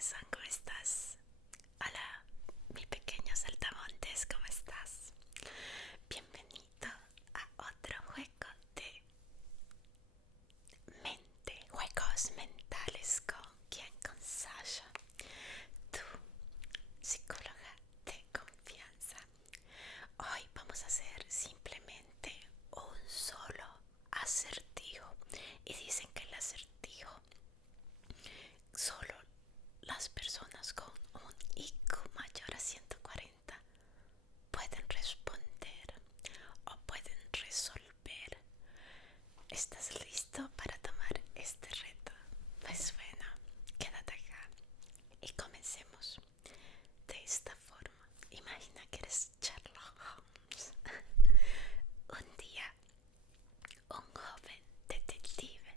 corazón, ¿cómo estás? Hola, mi pequeño saltamontes, ¿cómo estás? Bienvenido a otro juego de mente, juegos mentales con quien, con Sasha, tu psicóloga de confianza. Hoy vamos a hacer simplemente un solo acertijo y dicen que el acertijo solo las personas con un IQ mayor a 140 pueden responder o pueden resolver. ¿Estás listo para tomar este reto? Pues bueno, quédate acá y comencemos de esta forma. Imagina que eres Sherlock Holmes. Un día, un joven detective,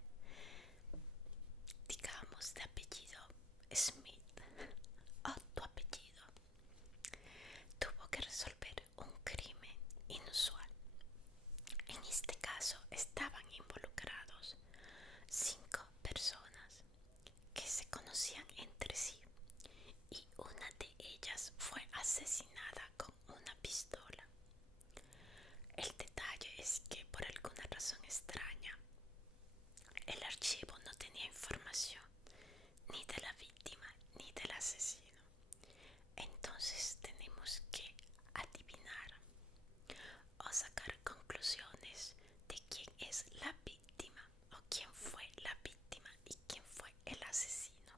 digamos de apellido Smith, o tu apellido, tuvo que resolver un crimen inusual. En este caso estaban involucrados 5 personas que se conocían entre sí y una de ellas fue asesinada con una pistola. El detalle es que por alguna razón extraña, el archivo no tenía información ni de la víctima ni del asesino. Entonces tenemos que adivinar o sacar conclusiones de quién es la víctima o quién fue la víctima y quién fue el asesino.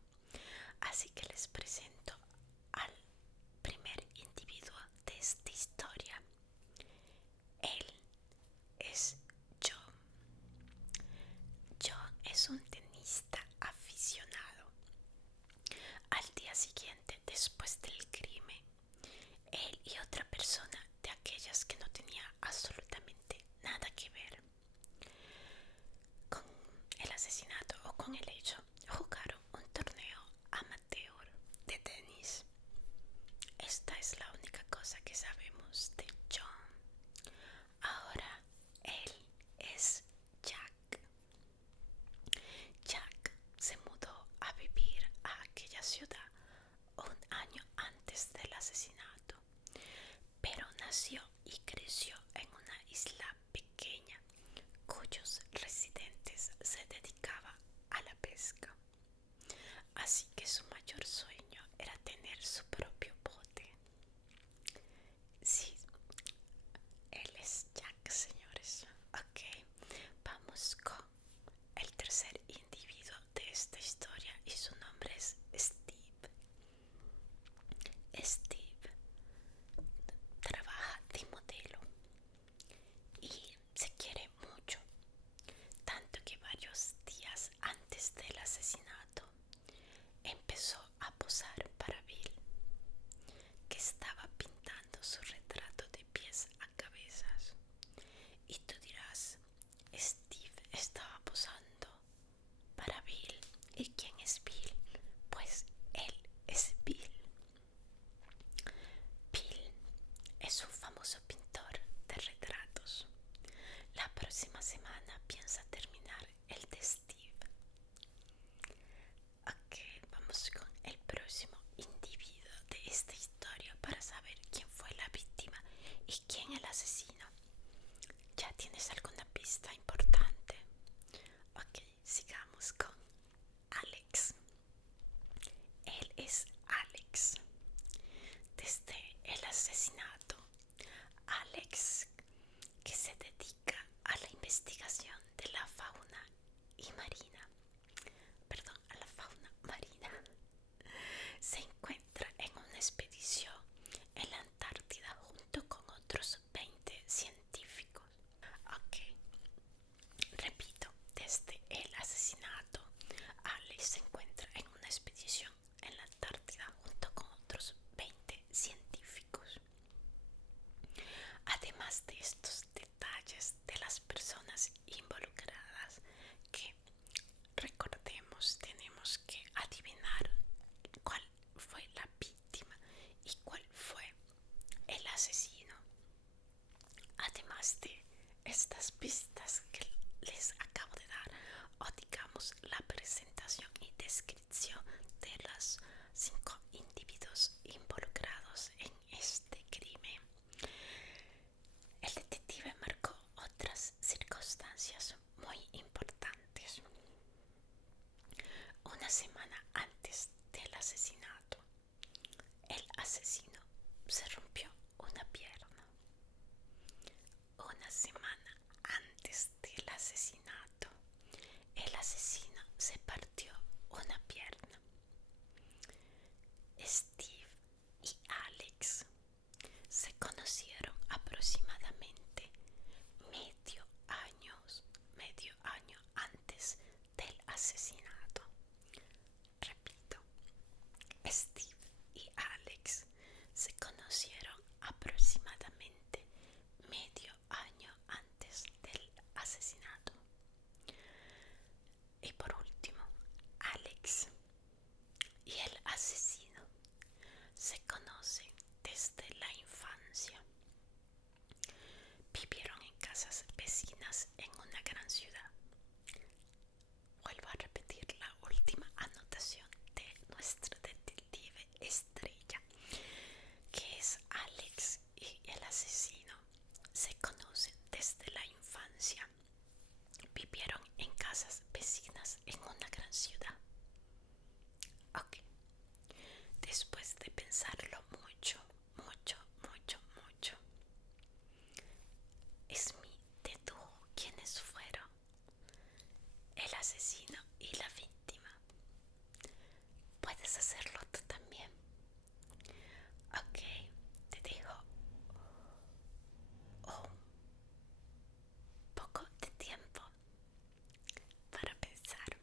Así que les presento al primer individuo de esta historia. Él es John. John es un tenista aficionado. Al día siguiente, después del crimen, él y otra persona de aquellas que no tenía absolutamente nada que ver con el asesinato o con el hecho, jugaron un torneo amateur de tenis. Esta es la única cosa que sabemos de John. Ahora él es Jack. Jack se mudó a vivir a aquella ciudad un año antes del asesinato, pero nació y creció en una isla pequeña cuyos residentes se dedicaban a la pesca. Así que su mayor sueño era tener su propio bote. Sí, él es Jack, señores. Ok, vamos con el tercer individuo de esta historia y su nombre es Steve. Steve trabaja de modelo y se quiere mucho, tanto que varios días antes del asesinato empezó a posar para Bill, que estaba pintando su retrato de pies a cabezas. Y tú dirás, Steve estaba posando para Bill. ¿Y quién es Bill? Pues él es Bill. Bill es un famoso pintor de retratos. La próxima semana piensa terminar el de Steve. Ok, vamos con el próximo individuo de esta historia para saber quién fue la víctima y quién el asesino. ¿Ya tienes alguna pista importante? Ok, sigamos con Alex. Él es Alex. Desde el asesinato, Alex, que se dedica a la investigación de la fauna y marina, perdón, a la fauna marina, se encuentra en una expedición en la Antártida junto con otros 20 científicos. Ok, repito, desde el asesinato, Alex se encuentra en una expedición en la Antártida junto con otros 20 científicos. Además de estos detalles de las personas involucradas que recordemos, tenemos que adivinar cuál fue la víctima y cuál fue el asesino. Además de estas pistas que les acabo de dar, o digamos la presentación y descripción de los 5 individuos involucrados en este crimen. El detective marcó otras circunstancias muy importantes. Una semana antes del asesinato, el asesino se rompió una pierna. Una semana antes del asesinato, el asesino se partió una pierna. Steve y Alex se conocieron aproximadamente medio año antes del asesinato. Repito, Steve y Alex se conocieron aproximadamente medio año antes del asesinato. Y por último, Alex y el asesino se conocen desde la infancia. Vivieron en casas vecinas en una gran ciudad. Vuelvo a repetir la última anotación de nuestro detective estrella, que es Alex y el asesino se conocen desde la infancia. Vivieron en casas vecinas en una gran ciudad. Ok. Después de pensarlo mucho, Smith dedujo quiénes fueron el asesino y la víctima. Puedes hacerlo tú también. Ok, te dejo un poco de tiempo para pensar.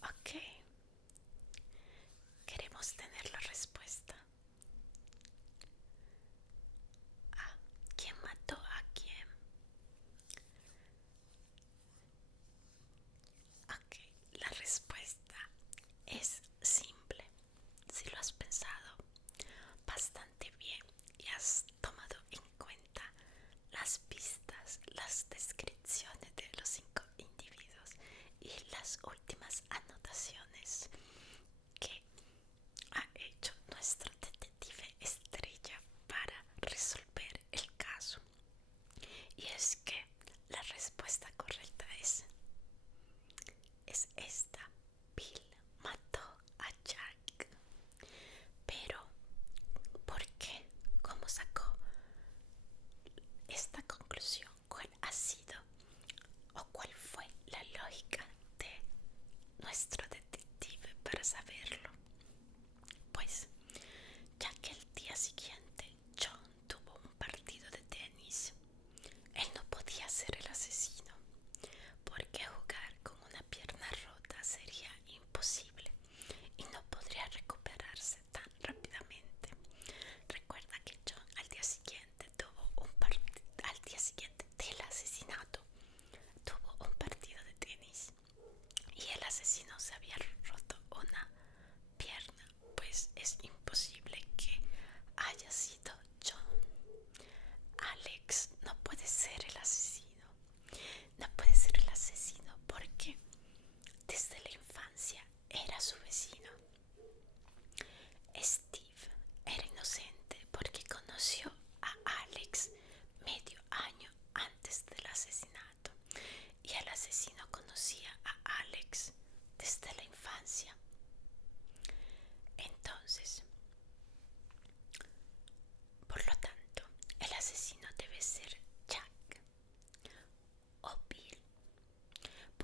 Ok, queremos tener la respuesta. Ah, ¿quién mató a quién? Ok, la respuesta es simple. Si lo has pensado bastante bien y has tomado en cuenta las pistas, las descripciones de los 5 individuos y las últimas anotaciones que ha hecho nuestro detective estrella para resolver el caso. Y es que la respuesta correcta es esta. Bill mató a Jack. Pero, ¿por qué? ¿Cómo sacó esta conclusión? ¿Cuál ha sido o cuál fue la lógica de nuestro detective para saberlo? Pues, ya que el día siguiente John tuvo un partido de tenis, él no podía ser el asesino.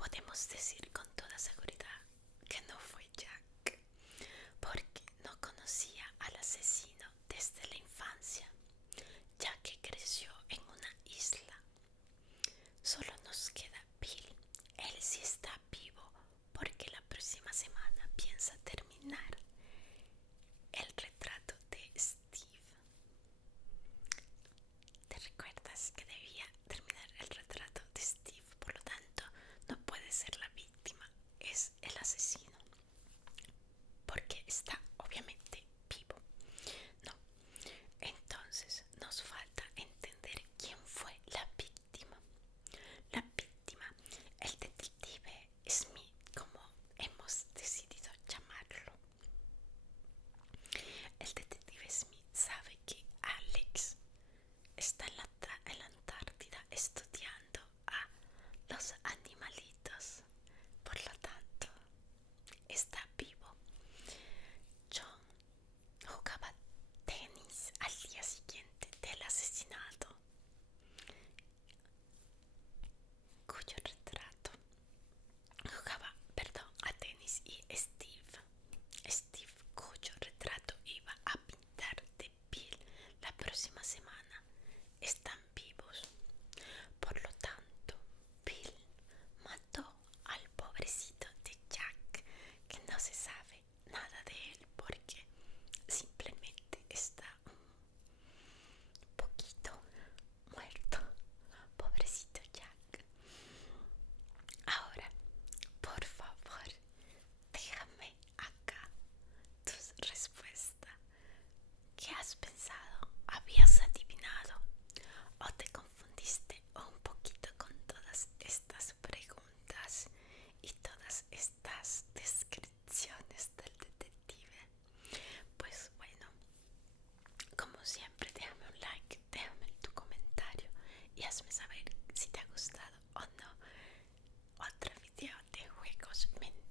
podemos decir con toda seguridad que no fue Jack, porque no conocía al asesino desde la infancia, ya que creció en una isla. Solo nos queda Bill. Él sí está vivo porque la próxima semana piensa terminar el retrato de Steve. ¿Te recuerdas que debía terminar el retrato de Steve? Por lo tanto, no puede ser la víctima, es el asesino, porque está obviamente vivo. No. Entonces nos falta entender quién fue la víctima. La víctima, el detective Smith, como hemos decidido llamarlo. El detective Smith sabe que Alex está en la Antártida estudiando a los animalitos. Por lo tanto, está vivo. John jugaba tenis al día siguiente del asesinato, cuyo retrato jugaba a tenis, y Steve, cuyo retrato iba a pintar de Bill la próxima semana, están vivos. Por lo tanto, Bill mató al pobrecito de Jack, que no se sabe nada de él porque simplemente está un poquito muerto. Pobrecito Jack. Ahora, por favor, déjame acá tus respuestas. ¿Qué has pensado? ¿Habías adivinado? ¿O te confundiste un poquito con todas estas preguntas y todas estas descripciones del detective? Pues bueno, como siempre, déjame un like, déjame tu comentario y hazme saber si te ha gustado o no otro video de juegos mentales.